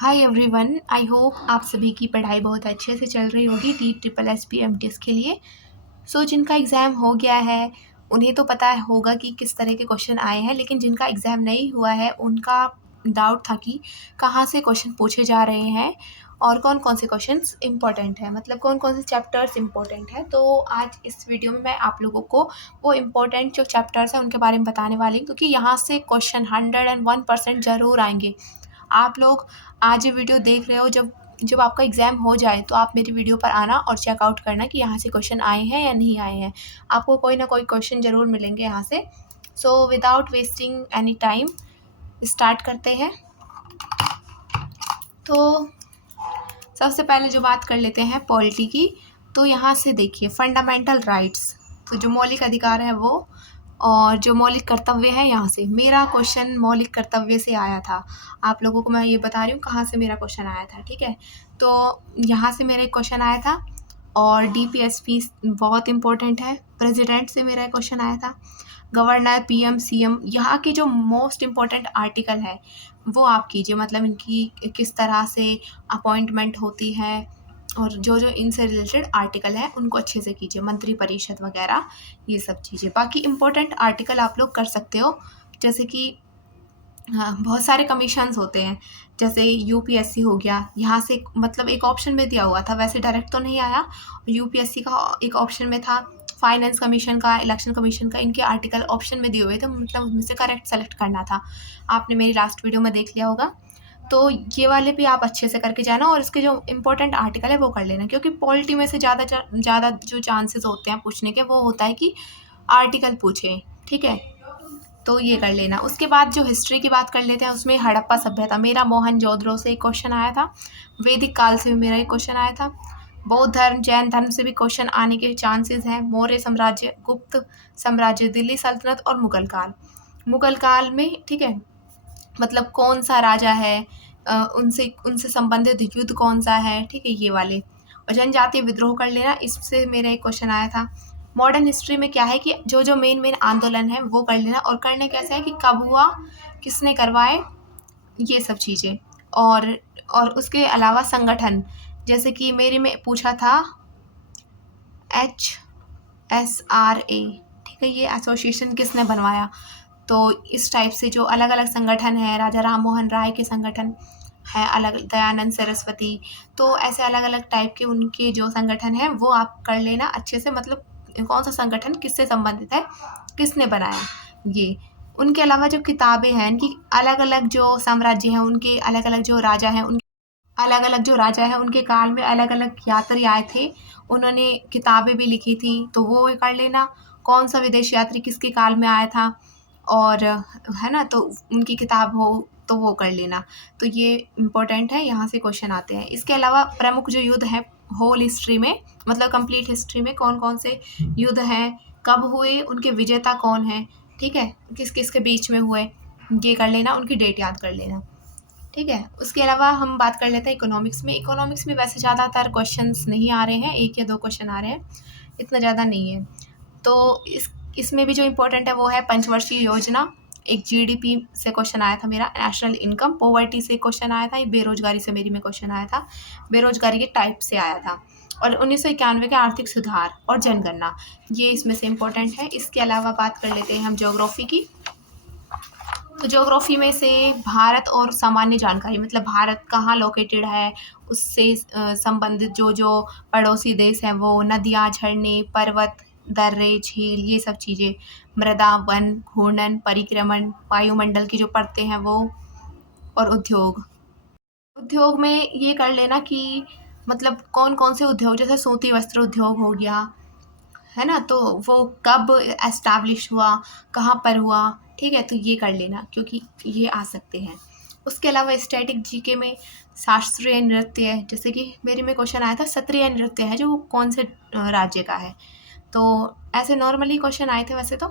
Hi everyone, I hope आप सभी की पढ़ाई बहुत अच्छे से चल रही होगी T triple S P M T S के लिए। जिनका एग्ज़ाम हो गया है उन्हें तो पता होगा कि किस तरह के क्वेश्चन आए हैं, लेकिन जिनका एग्ज़ाम नहीं हुआ है उनका डाउट था कि कहाँ से क्वेश्चन पूछे जा रहे हैं और कौन कौन से क्वेश्चंस इम्पोर्टेंट है, मतलब कौन कौन से चैप्टर्स इम्पोर्टेंट है। तो आज इस वीडियो में मैं आप लोगों को वो इम्पोर्टेंट जो चैप्टर्स हैं उनके बारे में बताने वाली हूँ, क्योंकि यहाँ से क्वेश्चन 101% ज़रूर आएंगे। आप लोग आज ये वीडियो देख रहे हो, जब जब आपका एग्ज़ाम हो जाए तो आप मेरी वीडियो पर आना और चेकआउट करना कि यहाँ से क्वेश्चन आए हैं या नहीं आए हैं। आपको कोई ना कोई क्वेश्चन ज़रूर मिलेंगे यहाँ से। Without wasting any time start करते हैं। तो सबसे पहले जो बात कर लेते हैं पॉलिटी की, तो यहाँ से देखिए फंडामेंटल राइट्स, तो जो मौलिक अधिकार है वो, और जो मौलिक कर्तव्य है, यहाँ से मेरा क्वेश्चन मौलिक कर्तव्य से आया था। आप लोगों को मैं ये बता रही हूँ कहाँ से मेरा क्वेश्चन आया था, ठीक है। तो यहाँ से मेरा एक क्वेश्चन आया था, और डीपीएसपी बहुत इंपॉर्टेंट है। प्रेसिडेंट से मेरा क्वेश्चन आया था। गवर्नर, पीएम, सीएम, यहाँ की जो मोस्ट इम्पॉर्टेंट आर्टिकल है वो आप कीजिए, मतलब इनकी किस तरह से अपॉइंटमेंट होती है, और जो जो इनसे रिलेटेड आर्टिकल है उनको अच्छे से कीजिए, मंत्री परिषद वगैरह ये सब चीज़ें। बाकी इम्पोर्टेंट आर्टिकल आप लोग कर सकते हो, जैसे कि हाँ, बहुत सारे कमीशंस होते हैं, जैसे यूपीएससी हो गया। यहाँ से मतलब एक ऑप्शन में दिया हुआ था, वैसे डायरेक्ट तो नहीं आया। यूपीएससी का एक ऑप्शन में था, फाइनेंस कमीशन का, इलेक्शन कमीशन का, इनके आर्टिकल ऑप्शन में दिए हुए थे, मतलब उनमें से करेक्ट सेलेक्ट करना था। आपने मेरी लास्ट वीडियो में देख लिया होगा। तो ये वाले भी आप अच्छे से करके जाना, और इसके जो इम्पोर्टेंट आर्टिकल है वो कर लेना, क्योंकि पॉलिटी में से ज़्यादा जो चांसेस होते हैं पूछने के वो होता है कि आर्टिकल पूछे, ठीक है। तो ये कर लेना। उसके बाद जो हिस्ट्री की बात कर लेते हैं, उसमें हड़प्पा सभ्यता, मेरा मोहनजोदड़ो से एक क्वेश्चन आया था। वैदिक काल से भी मेरा एक क्वेश्चन आया था। बौद्ध धर्म, जैन धर्म से भी क्वेश्चन आने के चांसेस हैं। मौर्य साम्राज्य, गुप्त साम्राज्य, दिल्ली सल्तनत और मुगल काल। मुगल काल में, ठीक है, मतलब कौन सा राजा है, उनसे उनसे संबंधित युद्ध कौन सा है, ठीक है, ये वाले। और जनजातीय विद्रोह कर लेना, इससे मेरा एक क्वेश्चन आया था। मॉडर्न हिस्ट्री में क्या है कि जो जो मेन आंदोलन है वो कर लेना, और करने कैसे है कि कब हुआ, किसने करवाए, ये सब चीज़ें। और उसके अलावा संगठन, जैसे कि मेरे में पूछा था HSRA, ठीक है, ये एसोसिएशन किसने बनवाया। तो इस टाइप से जो अलग अलग संगठन है, राजा राम मोहन राय के संगठन है, अलग दयानंद सरस्वती, तो ऐसे अलग अलग टाइप के उनके जो संगठन है वो आप कर लेना अच्छे से, मतलब कौन सा संगठन किससे संबंधित है, किसने बनाया, ये। उनके अलावा जो किताबें हैं, इनकी अलग अलग जो साम्राज्य हैं, उनके अलग अलग जो राजा हैं, उनके अलग अलग जो राजा हैं उनके काल में अलग अलग यात्री आए थे, उन्होंने किताबें भी लिखी थी, तो वो कर लेना। कौन सा विदेश यात्री किसके काल में आया था, और है ना, तो उनकी किताब हो तो वो कर लेना। तो ये इम्पोर्टेंट है, यहाँ से क्वेश्चन आते हैं। इसके अलावा प्रमुख जो युद्ध हैं होल हिस्ट्री में, मतलब कंप्लीट हिस्ट्री में कौन कौन से युद्ध हैं, कब हुए, उनके विजेता कौन है, ठीक है, किस किस के बीच में हुए, ये कर लेना, उनकी डेट याद कर लेना, ठीक है। उसके अलावा हम बात कर लेते हैं इकोनॉमिक्स में। इकोनॉमिक्स में वैसे ज़्यादातर क्वेश्चंस नहीं आ रहे हैं, एक या दो क्वेश्चन आ रहे हैं, इतना ज़्यादा नहीं है। तो इसमें भी जो इम्पोर्टेंट है वो है पंचवर्षीय योजना। एक जीडीपी से क्वेश्चन आया था मेरा, नेशनल इनकम, पॉवर्टी से क्वेश्चन आया था, एक बेरोजगारी से मेरी में क्वेश्चन आया था, बेरोजगारी के टाइप से आया था, और 1991 के आर्थिक सुधार और जनगणना, ये इसमें से इम्पोर्टेंट है। इसके अलावा बात कर लेते हैं हम ज्योग्राफी की। तो ज्योग्राफी में से भारत और सामान्य जानकारी, मतलब भारत कहाँ लोकेटेड है, उससे संबंधित जो जो पड़ोसी देश हैं वो, नदियाँ, झरने, पर्वत, दर्रे, झील, ये सब चीज़ें, मृदा, वन, घूर्णन, परिक्रमण, वायुमंडल की जो परतें हैं वो, और उद्योग। उद्योग में ये कर लेना कि मतलब कौन कौन से उद्योग, जैसे सूती वस्त्र उद्योग हो गया, है ना, तो वो कब एस्टैब्लिश हुआ, कहाँ पर हुआ, ठीक है, तो ये कर लेना, क्योंकि ये आ सकते हैं। उसके अलावा स्टैटिक जीके में शास्त्रीय नृत्य, जैसे कि मेरे में क्वेश्चन आया था सत्रीय नृत्य है जो वो कौन से राज्य का है, तो ऐसे नॉर्मली क्वेश्चन आए थे वैसे तो।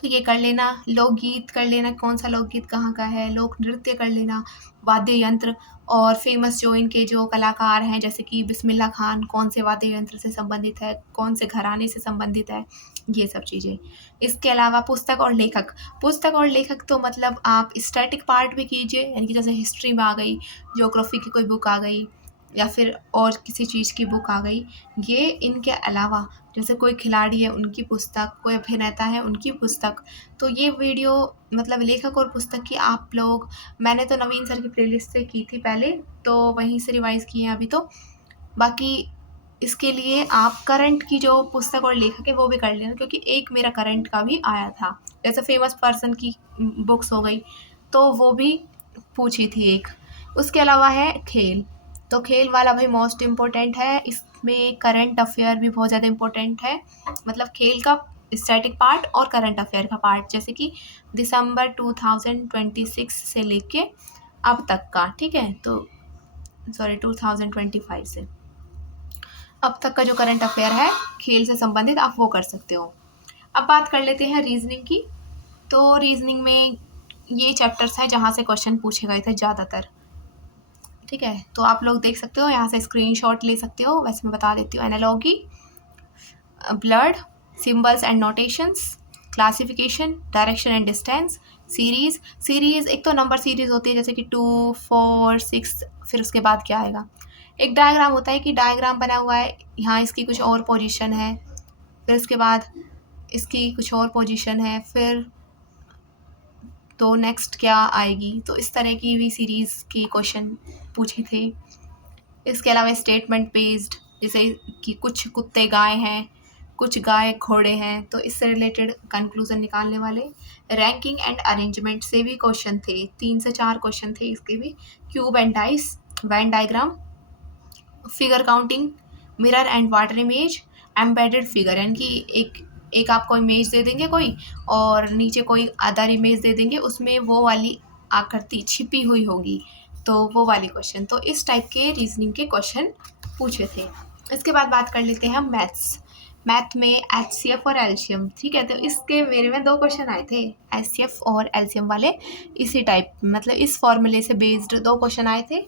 तो ये कर लेना। लोकगीत कर लेना, कौन सा लोकगीत कहाँ का है। लोक नृत्य कर लेना, वाद्य यंत्र और फेमस जो इनके जो कलाकार हैं जैसे कि बिस्मिल्लाह खान कौन से वाद्य यंत्र से संबंधित है, कौन से घराने से संबंधित है, ये सब चीज़ें। इसके अलावा पुस्तक और लेखक। पुस्तक और लेखक तो मतलब आप स्टैटिक पार्ट भी कीजिए, यानी कि जैसे हिस्ट्री में आ गई, ज्योग्राफी की कोई बुक आ गई या फिर और किसी चीज़ की बुक आ गई। ये इनके अलावा जैसे कोई खिलाड़ी है उनकी पुस्तक, कोई अभिनेता है उनकी पुस्तक। तो ये वीडियो मतलब लेखक और पुस्तक की आप लोग, मैंने तो नवीन सर की प्लेलिस्ट से की थी पहले, तो वहीं से रिवाइज़ किए हैं अभी तो। बाकी इसके लिए आप करंट की जो पुस्तक और लेखक है वो भी कर लेना, क्योंकि एक मेरा करंट का भी आया था। जैसे फेमस पर्सन की बुक्स हो गई तो वो भी पूछी थी एक। उसके अलावा है खेल। तो खेल वाला भाई मोस्ट इम्पोर्टेंट है, इसमें करंट अफेयर भी बहुत ज़्यादा इम्पोर्टेंट है। मतलब खेल का स्टैटिक पार्ट और करंट अफेयर का पार्ट, जैसे कि दिसंबर 2026 से लेके अब तक का, ठीक है। तो सॉरी 2025 से अब तक का जो करंट अफेयर है खेल से संबंधित, आप वो कर सकते हो। अब बात कर लेते हैं रीजनिंग की। तो रीजनिंग में ये चैप्टर्स हैं जहाँ से क्वेश्चन पूछे गए थे ज़्यादातर, ठीक है। तो आप लोग देख सकते हो, यहाँ से स्क्रीनशॉट ले सकते हो। वैसे मैं बता देती हूँ। Analogy, blood, symbols and notations, classification, direction and distance, series एक तो नंबर सीरीज़ होती है जैसे कि 2, 4, 6, फिर उसके बाद क्या आएगा। एक डायग्राम होता है कि डायग्राम बना हुआ है, यहाँ इसकी कुछ और पोजीशन है, फिर उसके बाद इसकी कुछ और पोजीशन है, फिर तो नेक्स्ट क्या आएगी। तो इस तरह की भी सीरीज़ के क्वेश्चन पूछे थे। इसके अलावा स्टेटमेंट बेस्ड, जैसे कि कुछ कुत्ते गाय हैं, कुछ गाय घोड़े हैं, तो इससे रिलेटेड कंक्लूजन निकालने वाले। रैंकिंग एंड अरेंजमेंट से भी क्वेश्चन थे, 3 से 4 क्वेश्चन थे इसके भी। Cube and dice, Venn diagram, figure counting, mirror and water image, embedded figure, यानी कि एक आपको इमेज दे देंगे कोई और नीचे कोई अदर इमेज दे देंगे, उसमें वो वाली आकृति छिपी हुई होगी, तो वो वाली क्वेश्चन। तो इस टाइप के रीजनिंग के क्वेश्चन पूछे थे। इसके बाद बात कर लेते हैं हम मैथ्स। मैथ में एचसीएफ और एलसीएम, ठीक है। तो इसके मेरे में 2 क्वेश्चन आए थे, एचसीएफ और एलसीएम वाले, इसी टाइप मतलब इस फॉर्मूले से बेस्ड 2 क्वेश्चन आए थे।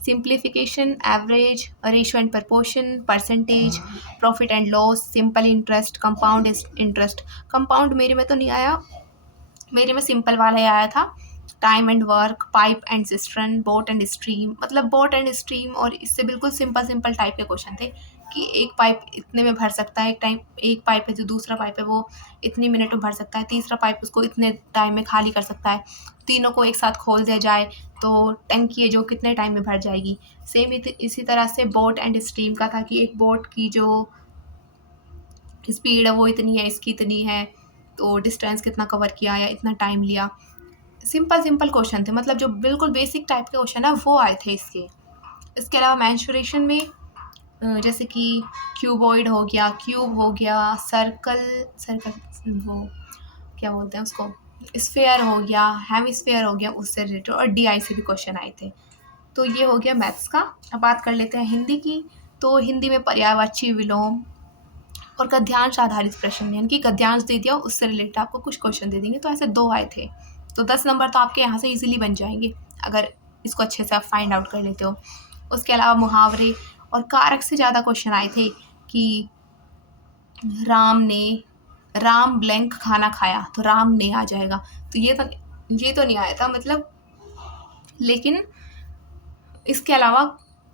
Simplification, average, ratio and proportion, percentage, profit and loss, simple interest, compound interest. Compound मेरे में तो नहीं आया, मेरे में सिंपल वाला ही आया था। Time and work, pipe and cistern, boat and stream. मतलब बोट एंड स्ट्रीम और इससे बिल्कुल सिंपल टाइप के क्वेश्चन थे कि एक पाइप इतने में भर सकता है, एक पाइप है जो दूसरा पाइप है वो इतनी मिनट में भर सकता है, तीसरा पाइप उसको इतने टाइम में खाली कर सकता है, तीनों को एक साथ खोल दिया जाए तो टंकी है जो कितने टाइम में भर जाएगी। सेम इसी तरह से बोट एंड स्ट्रीम का था कि एक बोट की जो स्पीड है वो इतनी है, इसकी इतनी है, तो डिस्टेंस कितना कवर किया या इतना टाइम लिया। सिंपल क्वेश्चन थे, मतलब जो बिल्कुल बेसिक टाइप के क्वेश्चन है वो आए थे इसके। इसके अलावा मेंसुरेशन में जैसे कि क्यूबॉइड हो गया, क्यूब हो गया, सर्कल वो क्या बोलते हैं उसको, स्फेयर हो गया, हेमिस्फेयर हो गया, उससे रिलेटेड, और डीआई से भी क्वेश्चन आए थे। तो ये हो गया मैथ्स का। अब बात कर लेते हैं हिंदी की। तो हिंदी में पर्यायवाची, विलोम और गद्यांश आधारित प्रश्न, यानी कि गद्यांश दे दिया उससे रिलेटेड आपको कुछ क्वेश्चन दे देंगे। तो ऐसे 2 आए थे, तो 10 नंबर तो आपके यहाँ से इजीली बन जाएंगे अगर इसको अच्छे से आप फाइंड आउट कर लेते हो। उसके अलावा मुहावरे और कारक से ज़्यादा क्वेश्चन आए थे कि राम ब्लैंक खाना खाया, तो राम ने आ जाएगा। तो ये तो नहीं आया था मतलब, लेकिन इसके अलावा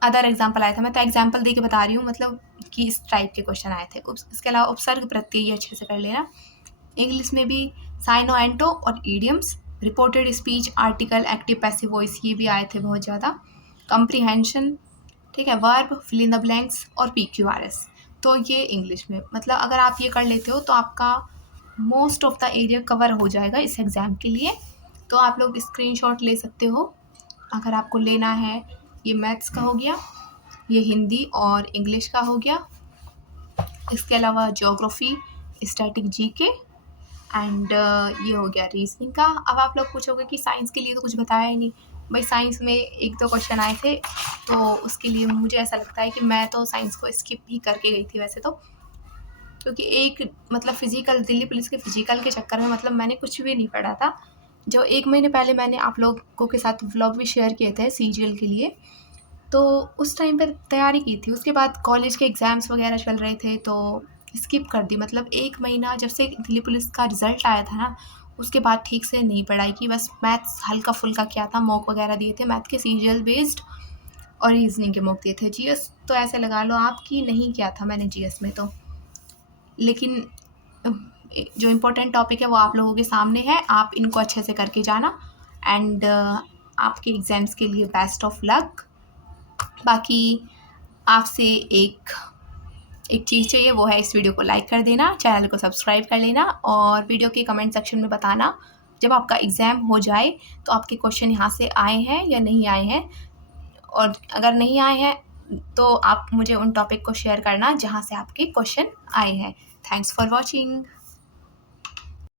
अदर एग्जाम्पल आया था। मैं तो एग्जाम्पल दे के बता रही हूँ, मतलब कि इस टाइप के क्वेश्चन आए थे। इसके अलावा उपसर्ग प्रत्यय ये अच्छे से कर लेना। इंग्लिश में भी साइनो एंटो और idioms, reported speech, article, active passive voice, ये भी आए थे बहुत ज़्यादा। कंप्रीहेंशन, ठीक है, verb, fill in the blanks और PQRS। तो ये इंग्लिश में, मतलब अगर आप ये कर लेते हो तो आपका most of the area cover हो जाएगा इस एग्ज़ाम के लिए। तो आप लोग स्क्रीनशॉट ले सकते हो अगर आपको लेना है। ये मैथ्स का हो गया, ये हिंदी और इंग्लिश का हो गया। इसके अलावा ज्योग्राफी, स्टैटिक जीके एंड ये हो गया रीजनिंग का। अब आप लोग पूछोगे कि साइंस के लिए तो कुछ बताया ही नहीं। भाई साइंस में 1-2 क्वेश्चन आए थे, तो उसके लिए मुझे ऐसा लगता है कि मैं तो साइंस को स्किप ही करके गई थी वैसे तो। क्योंकि एक मतलब फ़िज़िकल दिल्ली पुलिस के फ़िज़िकल के चक्कर में मतलब मैंने कुछ भी नहीं पढ़ा था। जो 1 महीने पहले मैंने आप लोगों के साथ व्लॉग भी शेयर किए थे सीजीएल के लिए, तो उस टाइम पे तैयारी की थी। उसके बाद कॉलेज के एग्ज़ाम्स वग़ैरह चल रहे थे तो स्किप कर दी। मतलब 1 महीना जब से दिल्ली पुलिस का रिज़ल्ट आया था ना, उसके बाद ठीक से नहीं पढ़ाई की। बस मैथ्स हल्का-फुल्का किया था, मॉक वग़ैरह दिए थे मैथ के सीजीएल बेस्ड और रीज़निंग के मॉक दिए थे। जीएस तो ऐसे लगा लो आप कि नहीं किया था मैंने जीएस में तो। लेकिन जो इम्पोर्टेंट टॉपिक है वो आप लोगों के सामने है, आप इनको अच्छे से करके जाना एंड आपके एग्ज़ाम्स के लिए बेस्ट ऑफ लक। बाकी आपसे एक एक चीज़ चाहिए, वो है इस वीडियो को लाइक कर देना, चैनल को सब्सक्राइब कर लेना और वीडियो के कमेंट सेक्शन में बताना जब आपका एग्ज़ाम हो जाए तो आपके क्वेश्चन यहाँ से आए हैं या नहीं आए हैं, और अगर नहीं आए हैं तो आप मुझे उन टॉपिक को शेयर करना जहाँ से आपके क्वेश्चन आए हैं। Thanks for watching.